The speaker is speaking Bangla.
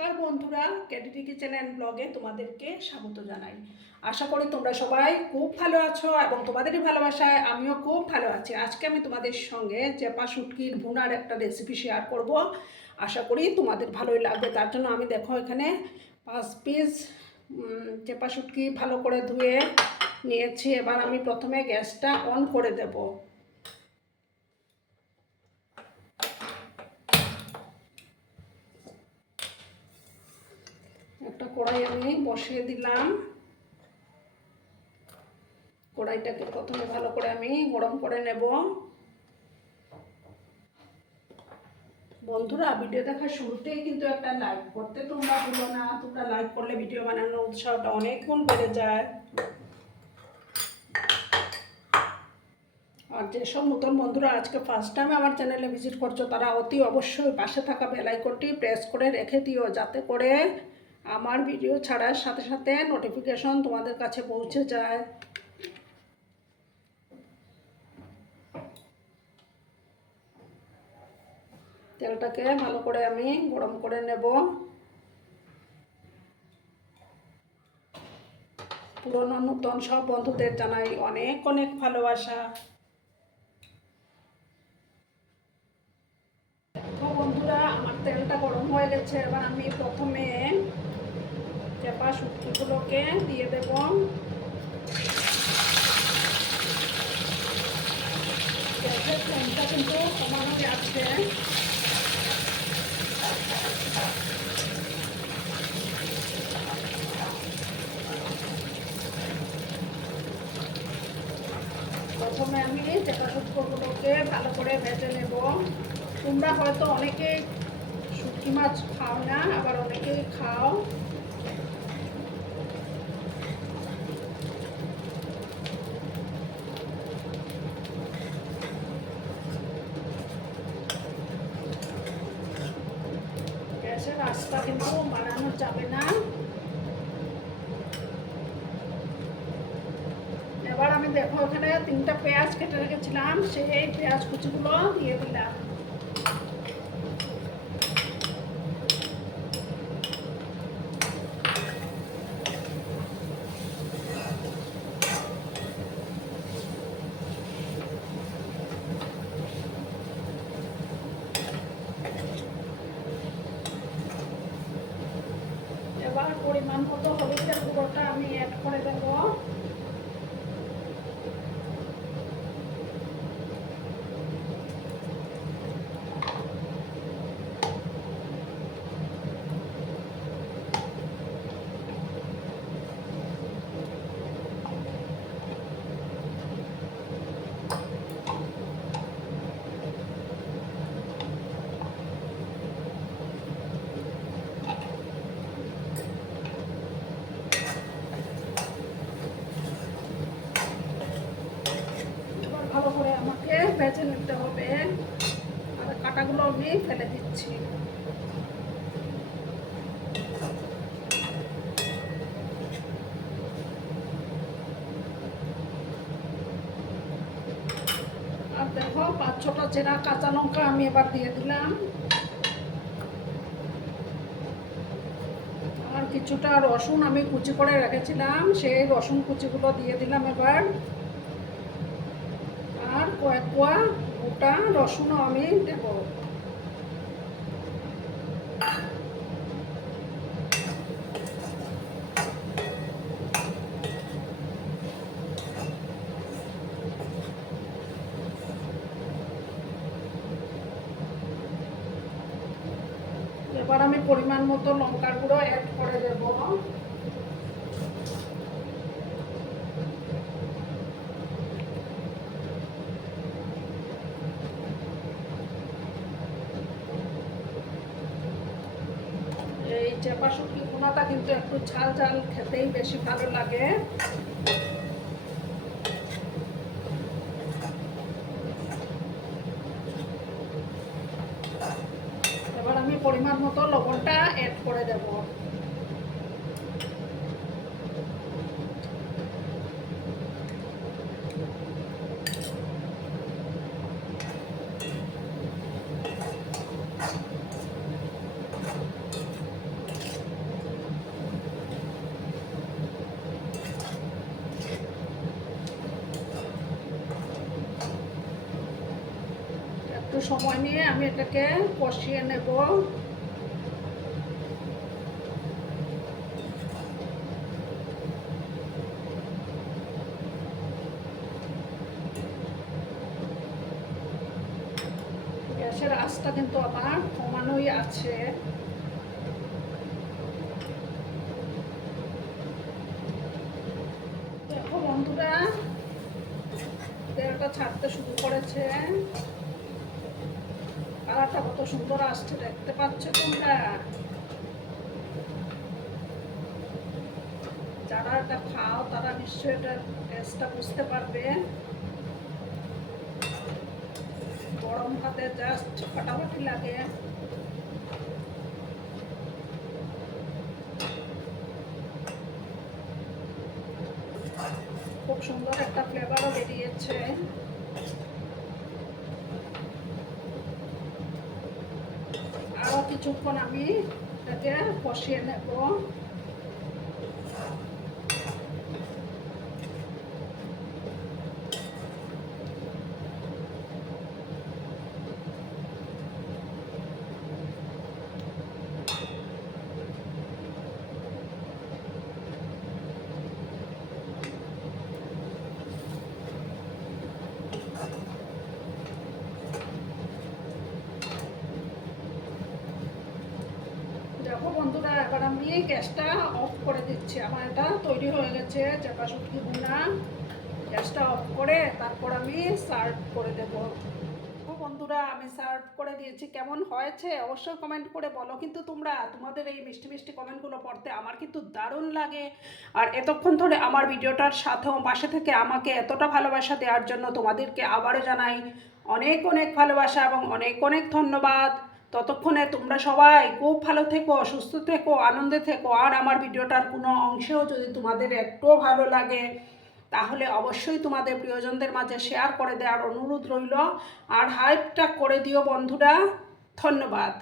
নমস্কার বন্ধুরা ক্যাডিটি কিচেন অ্যান্ড ব্লগে তোমাদেরকে স্বাগত জানাই। আশা করি তোমরা সবাই খুব ভালো আছো এবং তোমাদেরই ভালোবাসায় আমিও খুব ভালো আছি। আজকে আমি তোমাদের সঙ্গে চেপা শুটকির ভুনার একটা রেসিপি শেয়ার করব। আশা করি তোমাদের ভালোই লাগবে। তার জন্য আমি দেখো এখানে পাঁচ পিস চেপা শুটকি ভালো করে ধুয়ে নিয়েছি। এবার আমি প্রথমে গ্যাসটা অন করে দেবো। একটা কড়াই আমি বসিয়ে দিলাম। কড়াইটাকে প্রথমে ভালো করে আমি গরম করে নেব। বন্ধুরা, ভিডিও দেখার শুরুতেই কিন্তু একটা লাইক করতে তোমরা ভুলো না। তোমরা লাইক করলে ভিডিও বানানোর উৎসাহটা অনেক গুণ বেড়ে যায়। আর যেসব নতুন বন্ধুরা আজকে ফার্স্ট টাইম আমার চ্যানেলে ভিজিট করছ, তারা অতি অবশ্যই পাশে থাকা বেলাইকনটি প্রেস করে রেখে দিও, যাতে করে আমার ভিডিও ছাড়ার সাথে সাথে নোটিফিকেশন তোমাদের কাছে পৌঁছে যায়। তেলটাকে ভালো করে আমি গরম করে নেব। পুরনো নূতন সব বন্ধুদের জানাই অনেক অনেক ভালোবাসা। বন্ধুরা, আমার তেলটা গরম হয়ে গেছে, এবার আমি প্রথমে চেপা শুটকিগুলোকে দিয়ে দেব। গ্যাসের ফ্লেমটা কিন্তু প্রথমে আমি চেপা শুটকোগুলোকে ভালো করে ভেজে নেব। তোমরা হয়তো অনেকে শুটকি মাছ খাও না, আবার অনেকেই খাও গ্যাসের রাস্তা কিন্তু বানানো যাবে না। এবার আমি দেখো ওখানে তিনটা পেঁয়াজ কেটে রেখেছিলাম, সেই পেঁয়াজ কুচিগুলো দিয়ে দিলাম এবার পরিমাণ মতো হলুদের গুঁড়োটা আমি অ্যাড করে দেব এবার ভালো করে আমাকে বেছে নিতে হবে কাটাগুলো আমি ফেলে দিচ্ছি। আর দেখো, পাঁচ ছটা চেরা কাঁচা লঙ্কা আমি এবার দিয়ে দিলাম। আর কিছুটা রসুন আমি কুচি করে রেখেছিলাম, সেই রসুন কুচিগুলো দিয়ে দিলাম এবার। আর কয়েক কোয়া গোটা রসুনও আমি দেব। এবার আমি পরিমাণ মতো লঙ্কার গুঁড়ো অ্যাড করে দেবো। এই চেপা শুটকি ভুনাটা কিন্তু একটু ঝাল ঝাল খেতেই বেশি ভালো লাগে এবার আমি পরিমাণ মতো লবণটা অ্যাড করে দেব। সময় নিয়ে আমি এটাকে কষিয়ে নেব। গ্যাসের আঁচটা কিন্তু আমার কমানোই আছে। দেখো বন্ধুরা ছাড়তে শুরু করেছে। কালারটা কত সুন্দর আসছে, দেখতে পাচ্ছ তোমরা? যারা এটা খাও, তারা নিশ্চয়ই এটার টেস্টটা বুঝতে পারবে। গরম ভাতে জাস্ট ফাটাফাটি লাগে। খুব সুন্দর একটা ফ্লেভারও বেরিয়েছে। কিছুক্ষণ আমি এটাকে কষিয়ে নেব দেখো বন্ধুরা এবার গ্যাসটা অফ করে দিচ্ছি। আমার এটা তৈরি হয়ে গেছে, চাপা শুটকি ভুনা। গ্যাসটা অফ করে তারপর আমি সার্ভ করে দেব। বন্ধুরা, আমি সার্ভ করে দিয়েছি। কেমন হয়েছে অবশ্যই কমেন্ট করে বলো। কিন্তু তোমরা, তোমাদের এই মিষ্টি মিষ্টি কমেন্টগুলো পড়তে আমার কিন্তু দারুণ লাগে। আর এতক্ষণ ধরে আমার ভিডিওটার সাথেও পাশে থেকে আমাকে এতটা ভালোবাসা দেওয়ার জন্য তোমাদেরকে আবারও জানাই অনেক অনেক ভালোবাসা এবং অনেক অনেক ধন্যবাদ। ততক্ষণে তোমরা সবাই খুব ভালো থেকো, সুস্থ থেকো, আনন্দে থেকো। আর আমার ভিডিওটার কোনো অংশেও যদি তোমাদের একটুও ভালো লাগে, তাহলে অবশ্যই তোমাদের প্রিয়জনদের মাঝে শেয়ার করে দেওয়ার অনুরোধ রইল। আর হাইপটা করে দিও বন্ধুরা। ধন্যবাদ।